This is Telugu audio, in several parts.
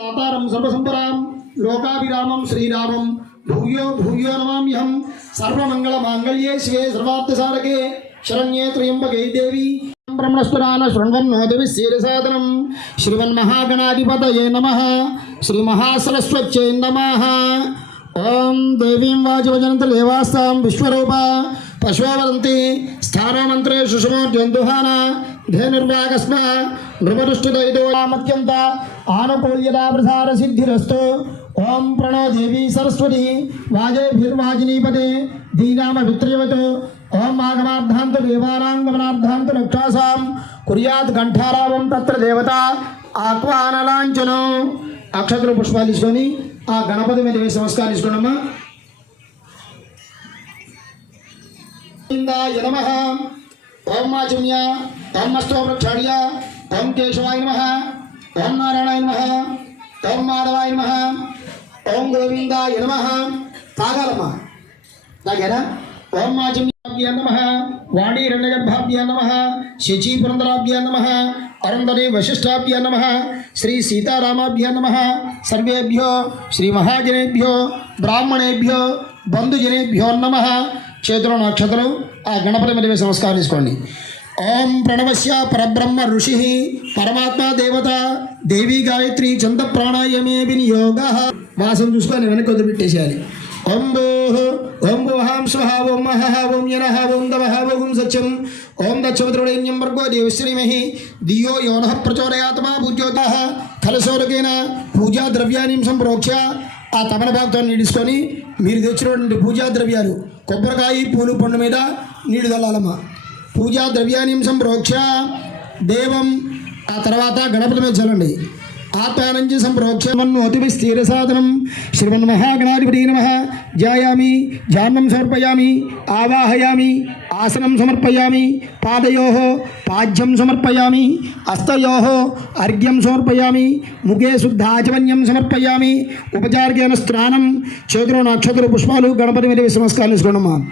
ఆతారం సర్వసంపరాం లోకాభిరామం శ్రీరామం భూయో భూయో నమామ్యహం సర్వమంగళ మాంగళ్యే శివే సర్వార్థసారకే శరణ్యే త్రయంబకే దేవి బ్రహ్మణస్పురాణ శృణ్వన్నోదవి శీరసాదనం శ్రీమన్మహాగణాధిపతయే నమ శ్రీమహాసరస్వత్యై నమ ఓం దేవీం వాచవజనంత దేవాస్తాం విశ్వరూప పశువరంతి స్థానమంత్రే సుషమో జంతుహాన ధేనుర్వాగస్మ నృపరుష్టుదైదోమత్యంత ఆనుకూల్యతా ప్రసార సిద్ధిరస్తు ఓం ప్రణో దేవీ సరస్వతి వాజేభిర్వాజినీపదే దీనామ విత్రయవత్. ఓం ఆగమార్థాంత దేవానాంగమనార్థాంత రక్షాసాం కుర్యాత్ కంఠారావం తత్ర దేవత ఆక్వానలాంచనం అక్షత్ర పుష్పాలు తీసుకొని ఆ గణపతి మీద వేసి నమస్కారం తీసుకున్నామా గోవిందాయ నమ. ఓం మాచమ్య ఓం మస్తోప్రక్షాళ్య ఓం కేశవాయ నమ ఓం నారాయణాయ నమ ఓం మాధవాయ నమ ఓం గోవిందాయ నమ. తాగాలమ్మ తాగారా ఓం మాచమ్యాభ్య నమ వాణీ రణగర్భాభ్య నమ శచీ పురంధరాభ్య నమ అరుంధరి వశిష్టాభ్య నమ శ్రీ సీతారామాభ్య నమ సర్వేభ్యో శ్రీ మహాజనేభ్యో బ్రాహ్మణేభ్యో బంధుజనేభ్యో నమ. చేతిలో నక్షత్రం ఆ గణపతి మీద వేసి నమస్కారం తీసుకోండి ఓం ప్రణవస్య పరబ్రహ్మ ఋషి పరమాత్మ దేవత దేవి గాయత్రి చంద ప్రాణాయమే వినియోగ. వాసం చూసుకొని వెనక్కి వదిలిపెట్టేసేయాలి. ఓం భూః ఓం భువహాం స్వహ ఓం మహః ఓం యనః ఓం దవః ఓం సత్యం. ఓం దక్షవద్రుడైన్యం వర్గో దేవశ్రీమహి దియో యోన ప్రచోదయాత్మా పూజ్యోత కలశోరకేన పూజా ద్రవ్యాన్ని సంప్రోక్ష్య. ఆ తమలపాకుతో నీడుసుకొని మీరు తెచ్చినటువంటి పూజా ద్రవ్యాలు కొబ్బరికాయ పూలు పండు మీద నీడు చల్లాలమ్మా పూజా ద్రవ్యానింశం రోక్ష దేవం ఆ తర్వాత గణపతి మీద చల్లండి. ఆత్మానంజ సంప్రోక్షమన్ను అతివి స్థిర సాధనం శ్రీమన్మహాగణాధిపతి నమ. జాయామి జాన్నం సమర్పయామి ఆవాహయామి ఆసనం సమర్పయామి పాదయో పాద్యం సమర్పయామి హస్తయో అర్ఘ్యం సమర్పయామి ముఖే శుద్ధాచమన్యం సమర్పయామి ఉపచార్గేన స్నానం చేతులు నక్షత్ర పుష్పాలు గణపతి మీద వేసి నమస్కారం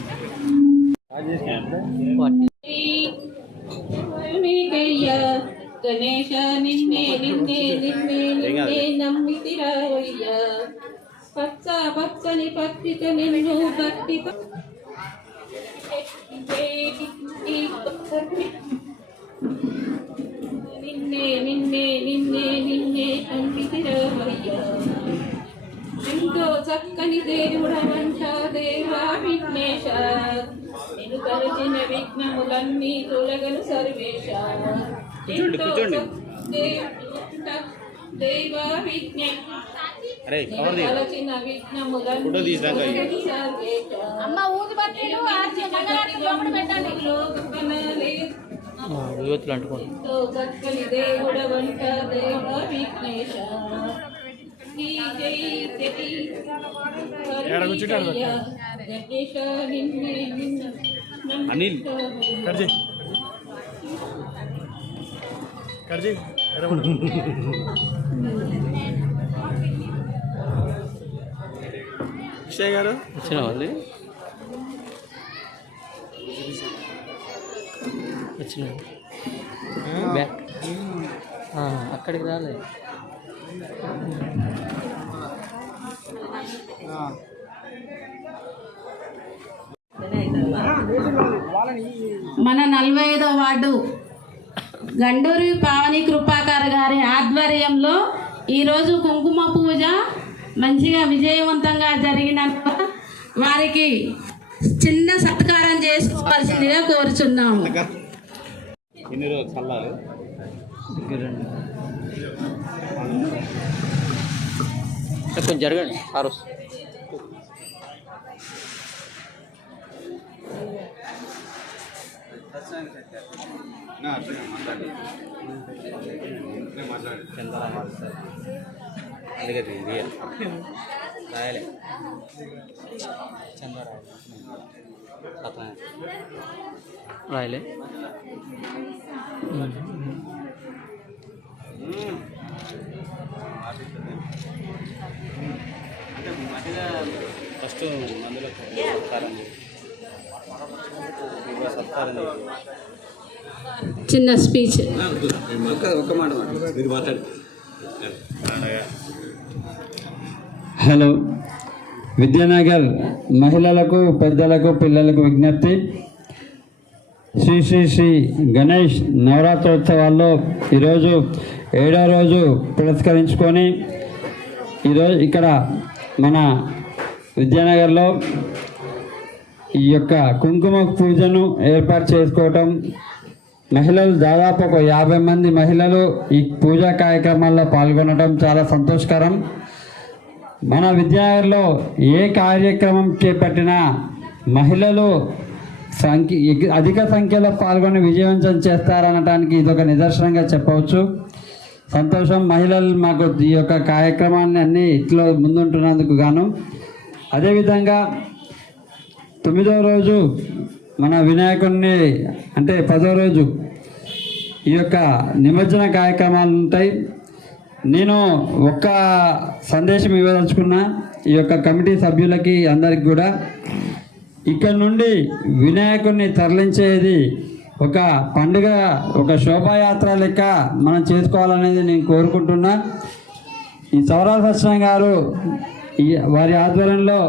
నిన్నే నిన్నే నిన్నే నిన్నే నమ్మితిరావయ్య ఎంతో చక్కని దేవుడవంట దేవా విఘ్నేశ నేను తలచిన విఘ్నములన్నీ తొలగను సర్వేశ ఎంతో అమ్మ ఊది లోపల పెట్టండి. యువతులు అంటుకోండి. చక్కని దేవుడవంట దేవా విఘ్నేశ. అనిల్ కర్జీ. కర్జీ. విషయ్ గారు? వచ్చిన. వాళ్ళు వచ్చిన బ్యాక్ అక్కడికి రాలే. మన నలభై ఐదో వార్డు. గండూరి పావని కృపాకర్ గారి ఆధ్వర్యంలో ఈరోజు కుంకుమ పూజ మంచిగా విజయవంతంగా జరిగిన వారికి చిన్న సత్కారం చేసుకోవాల్సిందిగా కోరుచున్నాము. ఎన్ని రోజులు చల్లారు కొంచెం జరగండి ఆ రోజు అందుకే రియల్ రాయలే. చంద్ర రాయలే. ఫస్ట్ మందులో సత్కారం సత్కారం చిన్న స్పీచ్. హలో. విద్యానగర్ మహిళలకు పెద్దలకు పిల్లలకు విజ్ఞప్తి. శ్రీ శ్రీ శ్రీ గణేష్ నవరాత్రోత్సవాల్లో ఈరోజు ఏడో రోజు పురస్కరించుకొని ఈరోజు ఇక్కడ మన విద్యానగర్లో ఈ యొక్క కుంకుమ పూజను ఏర్పాటు చేసుకోవటం మహిళలు దాదాపు ఒక యాభై మంది మహిళలు ఈ పూజా కార్యక్రమాల్లో పాల్గొనడం చాలా సంతోషకరం. మన విద్యాలయంలో ఏ కార్యక్రమం చేపట్టినా మహిళలు సంఖ్య అధిక సంఖ్యలో పాల్గొని విజయవంతం చేస్తారనటానికి ఇది ఒక నిదర్శనంగా చెప్పవచ్చు. సంతోషం మహిళలు మాకు ఈ యొక్క కార్యక్రమాన్ని అన్ని ఇట్లో ముందుంటున్నందుకు గాను. అదేవిధంగా తొమ్మిదవ రోజు మన వినాయకుడిని అంటే పదో రోజు ఈ యొక్క నిమజ్జన కార్యక్రమాలు ఉంటాయి. నేను ఒక్క సందేశం ఇవ్వదలుచుకున్నా ఈ యొక్క కమిటీ సభ్యులకి అందరికి కూడా. ఇక్కడ నుండి వినాయకుడిని తరలించేది ఒక పండుగ ఒక శోభాయాత్ర లెక్క మనం చేసుకోవాలనేది నేను కోరుకుంటున్నా. ఈ సౌరాల సత్యనారాయణ గారు ఈ వారి ఆధ్వర్యంలో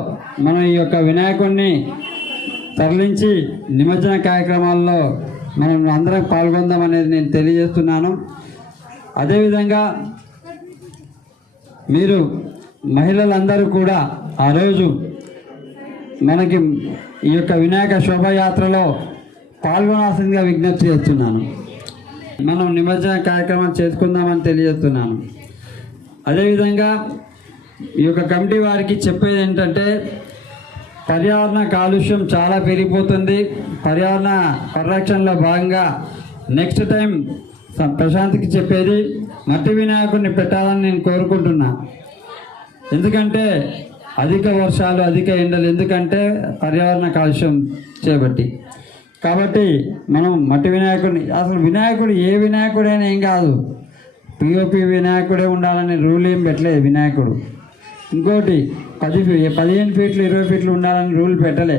మనం ఈ యొక్క వినాయకుడిని తరలించి నిమజ్జన కార్యక్రమాల్లో మనం అందరం పాల్గొందాం అనేది నేను తెలియజేస్తున్నాను. అదేవిధంగా మీరు మహిళలందరూ కూడా ఆ రోజు మనకి ఈ యొక్క వినాయక శోభాయాత్రలో పాల్గొనాల్సిందిగా విజ్ఞప్తి చేస్తున్నాను. మనం నిమజ్జన కార్యక్రమం చేసుకుందామని తెలియజేస్తున్నాను. అదేవిధంగా ఈ యొక్క కమిటీ వారికి చెప్పేది ఏంటంటే పర్యావరణ కాలుష్యం చాలా పెరిగిపోతుంది. పర్యావరణ పరిరక్షణలో భాగంగా నెక్స్ట్ టైం ప్రశాంత్కి చెప్పేది మట్టి వినాయకుడిని పెట్టాలని నేను కోరుకుంటున్నా. ఎందుకంటే అధిక వర్షాలు అధిక ఎండలు ఎందుకంటే పర్యావరణ కాలుష్యం చేపట్టి. కాబట్టి మనం మట్టి వినాయకుడిని అసలు వినాయకుడు ఏ వినాయకుడైనా ఏం కాదు. పిఓపి వినాయకుడే ఉండాలని రూల్ ఏం పెట్టలేదు వినాయకుడు. ఇంకోటి పది ఫీ- పదిహేను ఫీట్లు ఇరవై ఫీట్లు ఉండాలని రూల్ పెట్టలే.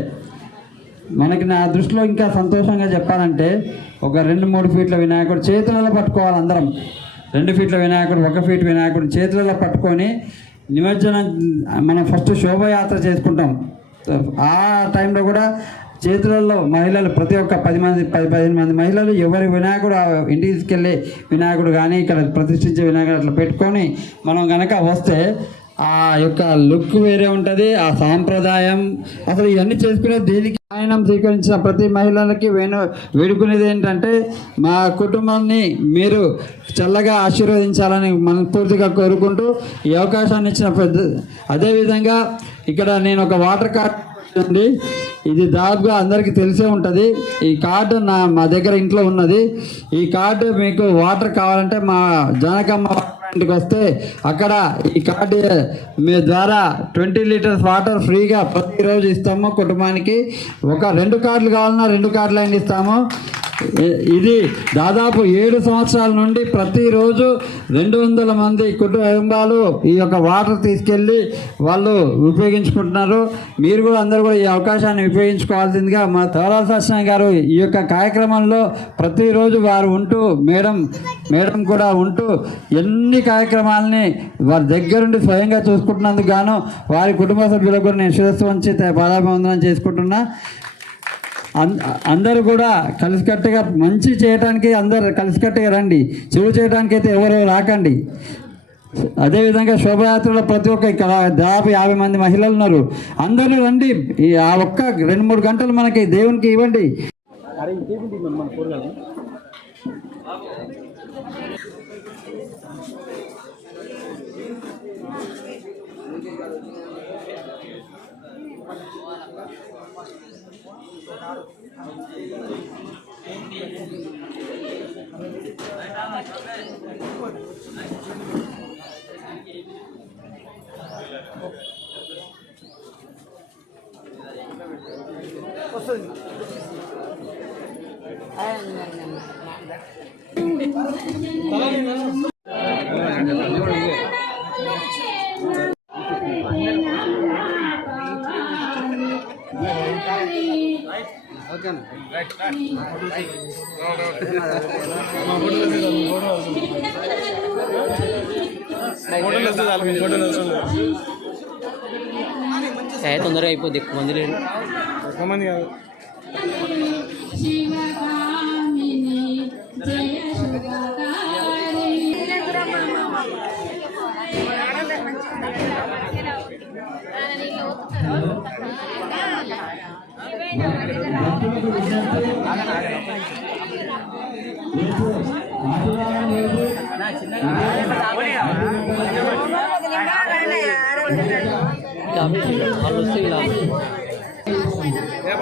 మనకి నా దృష్టిలో ఇంకా సంతోషంగా చెప్పాలంటే ఒక రెండు మూడు ఫీట్ల వినాయకుడు చేతులలో పట్టుకోవాలి అందరం. రెండు ఫీట్ల వినాయకుడు ఒక ఫీట్ వినాయకుడు చేతులలో పట్టుకొని నిమజ్జనం మనం ఫస్ట్ శోభయాత్ర చేసుకుంటాం. ఆ టైంలో కూడా చేతులలో మహిళలు ప్రతి ఒక్క పది మంది పది పదిహేను మంది మహిళలు ఎవరి వినాయకుడు ఆ ఇంటికి తీసుకెళ్ళి వినాయకుడు కానీ ఇక్కడ ప్రతిష్ఠించే వినాయకుడు అట్లా పెట్టుకొని మనం కనుక వస్తే ఆ యొక్క లుక్ వేరే ఉంటుంది ఆ సాంప్రదాయం. అసలు ఇవన్నీ చేసుకునే దీనికి ఆయనం స్వీకరించిన ప్రతి మహిళలకి వేణు వేడుకునేది ఏంటంటే మా కుటుంబాన్ని మీరు చల్లగా ఆశీర్వదించాలని మనస్ఫూర్తిగా కోరుకుంటూ ఈ అవకాశాన్ని ఇచ్చిన పెద్ద అదేవిధంగా ఇక్కడ నేను ఒక వాటర్ కార్డ్ అండి. ఇది దాదాపుగా అందరికీ తెలిసే ఉంటుంది. ఈ కార్డు నా మా దగ్గర ఇంట్లో ఉన్నది. ఈ కార్డు మీకు వాటర్ కావాలంటే మా జానకమ్మ ఇంటికి వస్తే అక్కడ ఈ కార్డు మీ ద్వారా ట్వంటీ లీటర్స్ వాటర్ ఫ్రీగా ప్రతిరోజు ఇస్తాము కుటుంబానికి. ఒక రెండు కార్డులు కావాలన్నా రెండు కార్డులు అయినా ఇస్తాము. ఇది దాదాపు ఏడు సంవత్సరాల నుండి ప్రతిరోజు రెండు వందల మంది కుటుంబాలు ఈ యొక్క వాటర్ తీసుకెళ్ళి వాళ్ళు ఉపయోగించుకుంటున్నారు. మీరు కూడా అందరూ కూడా ఈ అవకాశాన్ని ఉపయోగించుకోవాల్సిందిగా మా తోరాల సత్యనారాయణ గారు ఈ యొక్క కార్యక్రమంలో ప్రతిరోజు వారు ఉంటూ మేడం మేడం కూడా ఉంటూ ఎన్ని కార్యక్రమాలని వారి దగ్గరుండి స్వయంగా చూసుకుంటున్నందుకు గాను వారి కుటుంబ సభ్యులకు కూడా నేను శిరస్సు వంచి పాదాభివందనం చేసుకుంటున్నా. అందరూ కూడా కలిసికట్టుగా మంచి చేయడానికి అందరు కలిసికట్టుగా రండి. చెడు చేయడానికి అయితే ఎవరు రాకండి. అదేవిధంగా శోభయాత్రలో ప్రతి ఒక్క ఇక్కడ దాదాపు యాభై మంది మహిళలు ఉన్నారు. అందరూ రండి. ఈ ఆ ఒక్క రెండు మూడు గంటలు మనకి దేవునికి ఇవ్వండి. ఏ తొందరగా అయిపోద్ది ఎక్కువ మంది లేరు శివకామిని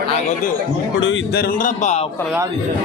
నాకొద్దు ఇప్పుడు ఇద్దరు ఉండరబ్బా ఒక్కరు కాదు. ఇద్దరు